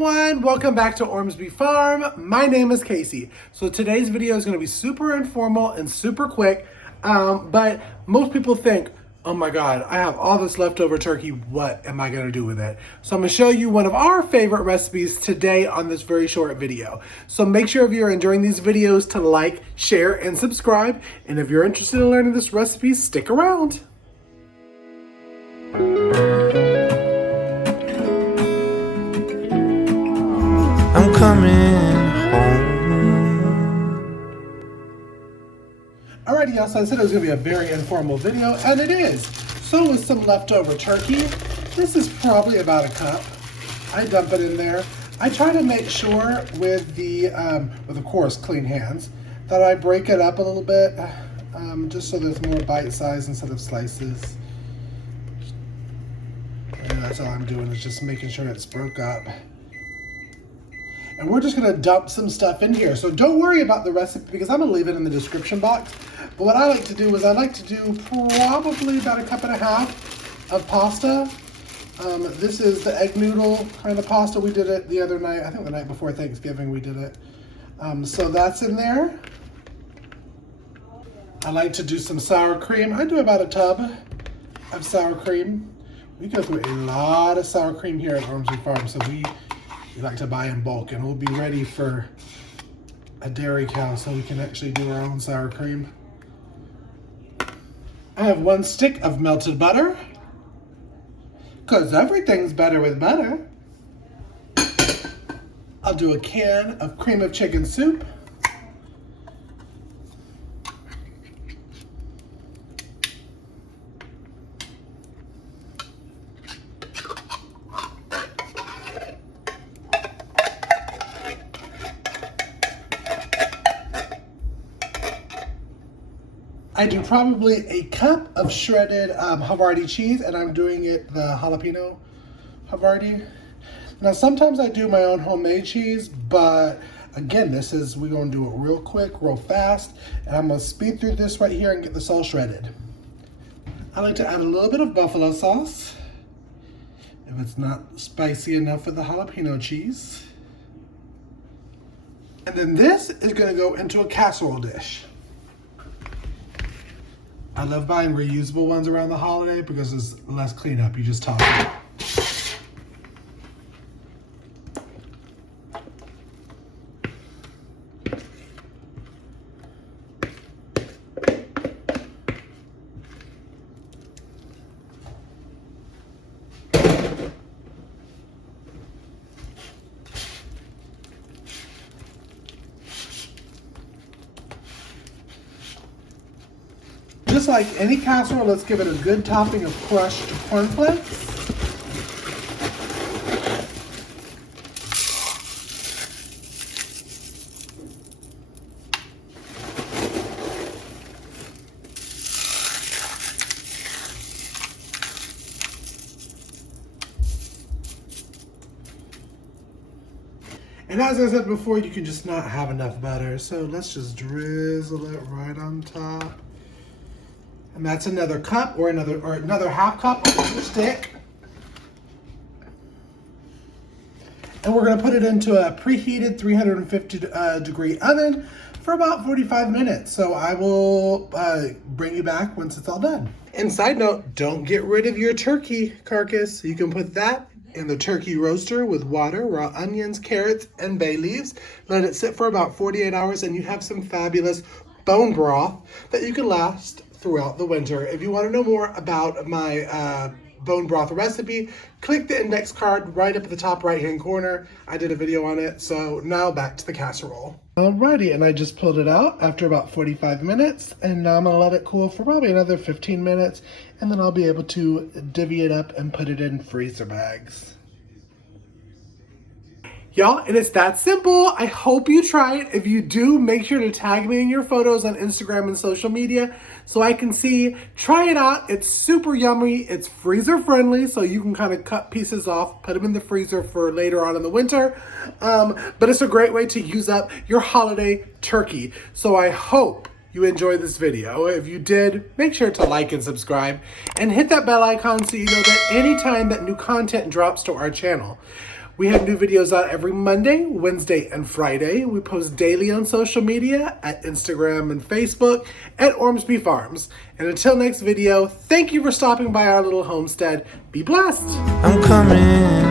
everyone, welcome back to Ormsby Farm. My name is Casey. So today's video is going to be super informal and super quick, but most people think, oh my God, I have all this leftover turkey, what am I going to do with it? So I'm going to show you one of our favorite recipes today on this very short video. So make sure if you're enjoying these videos to like, share, and subscribe. And if you're interested in learning this recipe, stick around. I'm coming home. Alrighty, y'all, so I said it was going to be a very informal video, and it is. So with some leftover turkey, this is probably about a cup. I dump it in there. I try to make sure with of course, clean hands, that I break it up a little bit, just so there's more bite size instead of slices. And that's all I'm doing, is just making sure it's broke up. And we're just gonna dump some stuff in here. So don't worry about the recipe because I'm gonna leave it in the description box. But what I like to do is I like to do probably about 1.5 cups of pasta. This is the egg noodle kind of pasta. We did it the other night. I think the night before Thanksgiving we did it. So that's in there. I like to do some sour cream. I do about a tub of sour cream. We go through a lot of sour cream here at Ormsby Farm, so we like to buy in bulk, and we'll be ready for a dairy cow so we can actually do our own sour cream. I have 1 stick of melted butter, because everything's better with butter. I'll do a can of cream of chicken soup. I do probably a cup of shredded Havarti cheese, and I'm doing it the jalapeno Havarti. Now, sometimes I do my own homemade cheese, but again, we're gonna do it real quick, real fast, and I'm gonna speed through this right here and get this all shredded. I like to add a little bit of buffalo sauce, if it's not spicy enough for the jalapeno cheese. And then this is gonna go into a casserole dish. I love buying reusable ones around the holiday because it's less cleanup. You just toss it. Just like any casserole, let's give it a good topping of crushed cornflakes. And as I said before, you can just not have enough butter. So let's just drizzle it right on top. And that's another cup or another half cup on each stick. And we're gonna put it into a preheated 350 degree oven for about 45 minutes. So I will bring you back once it's all done. And side note, don't get rid of your turkey carcass. You can put that in the turkey roaster with water, raw onions, carrots, and bay leaves. Let it sit for about 48 hours and you have some fabulous bone broth that you can last throughout the winter. If you want to know more about my bone broth recipe, click the index card right up at the top right hand corner. I did a video on it. So now back to the casserole. Alrighty, and I just pulled it out after about 45 minutes, and now I'm gonna let it cool for probably another 15 minutes, and then I'll be able to divvy it up and put it in freezer bags. Y'all, and it's that simple. I hope you try it. If you do, make sure to tag me in your photos on Instagram and social media so I can see. Try it out. It's super yummy. It's freezer friendly, so you can kind of cut pieces off, put them in the freezer for later on in the winter. But it's a great way to use up your holiday turkey. So I hope you enjoyed this video. If you did, make sure to like and subscribe and hit that bell icon so you know that anytime that new content drops to our channel. We have new videos out every Monday, Wednesday, and Friday. We post daily on social media at Instagram and Facebook at Ormsby Farms. And until next video, thank you for stopping by our little homestead. Be blessed. I'm coming